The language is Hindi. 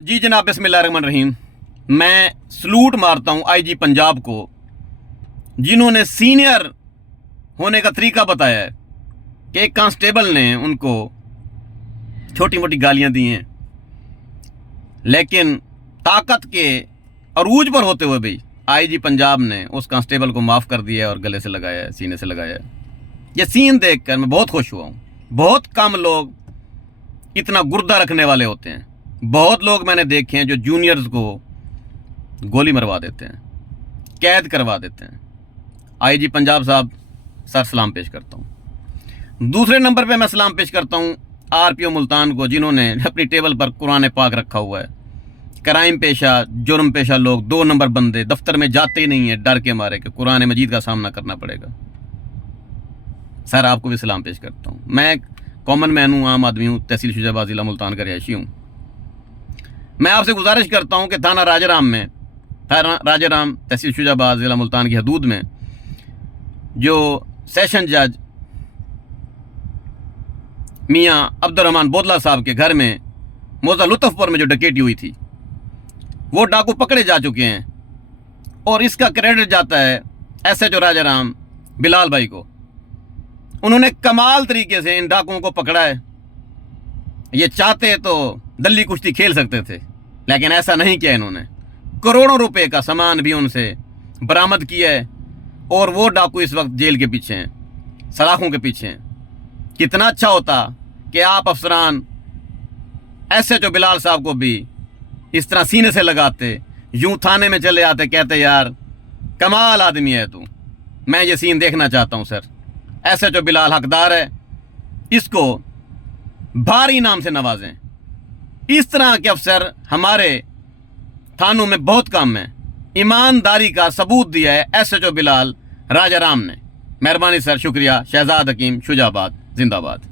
जी जनाब, बिस्मिल्लाहिर्रहमानिर्रहीम। मैं सलूट मारता हूँ आईजी पंजाब को, जिन्होंने सीनियर होने का तरीका बताया है कि एक कांस्टेबल ने उनको छोटी मोटी गालियाँ दी हैं, लेकिन ताकत के अरूज पर होते हुए भी आईजी पंजाब ने उस कांस्टेबल को माफ़ कर दिया है और गले से लगाया है, सीने से लगाया है। ये सीन देखकर मैं बहुत खुश हुआ हूँ। बहुत कम लोग इतना गुर्दा रखने वाले होते हैं। बहुत लोग मैंने देखे हैं जो जूनियर्स को गोली मरवा देते हैं, कैद करवा देते हैं। आईजी पंजाब साहब, सर सलाम पेश करता हूँ। दूसरे नंबर पे मैं सलाम पेश करता हूँ आरपीओ मुल्तान को, जिन्होंने अपनी टेबल पर कुरान पाक रखा हुआ है। क्राइम पेशा, जुर्म पेशा लोग, 2 नंबर बंदे दफ्तर में जाते ही नहीं है डर के मारे कि कुरान मजीद का सामना करना पड़ेगा। सर आपको भी सलाम पेश करता हूँ। मैं कॉमन मैन हूँ, आम आदमी हूँ, तहसील शुजाबाद ज़िला मुल्तान का रिहायशी हूँ। मैं आपसे गुजारिश करता हूँ कि थाना राजाराम तहसील शुजाबाद ज़िला मुल्तान की हदूद में जो सेशन जज मियाँ अब्दुर्रहमान बोदला साहब के घर में मौजा लुत्फ़पुर में जो डकैती हुई थी, वो डाकू पकड़े जा चुके हैं और इसका क्रेडिट जाता है एसएचओ राजाराम बिलाल भाई को। उन्होंने कमाल तरीके से इन डाकुओं को पकड़ा है। ये चाहते तो दल्ली कुश्ती खेल सकते थे, लेकिन ऐसा नहीं किया इन्होंने। करोड़ों रुपए का सामान भी उनसे बरामद किया है और वो डाकू इस वक्त जेल के पीछे हैं, सलाखों के पीछे हैं। कितना अच्छा होता कि आप अफसरान एसएचओ बिलाल साहब को भी इस तरह सीने से लगाते, यूं थाने में चले आते, कहते यार कमाल आदमी है तू। मैं ये सीन देखना चाहता हूं सर। एसएचओ बिलाल हकदार है, इसको भारी इनाम से नवाजें। इस तरह के अफसर हमारे थानों में बहुत कम है। ईमानदारी का सबूत दिया है एसएचओ बिलाल राजाराम ने। मेहरबानी सर, शुक्रिया। शहजाद हकीम, शुजाबाद, जिंदाबाद।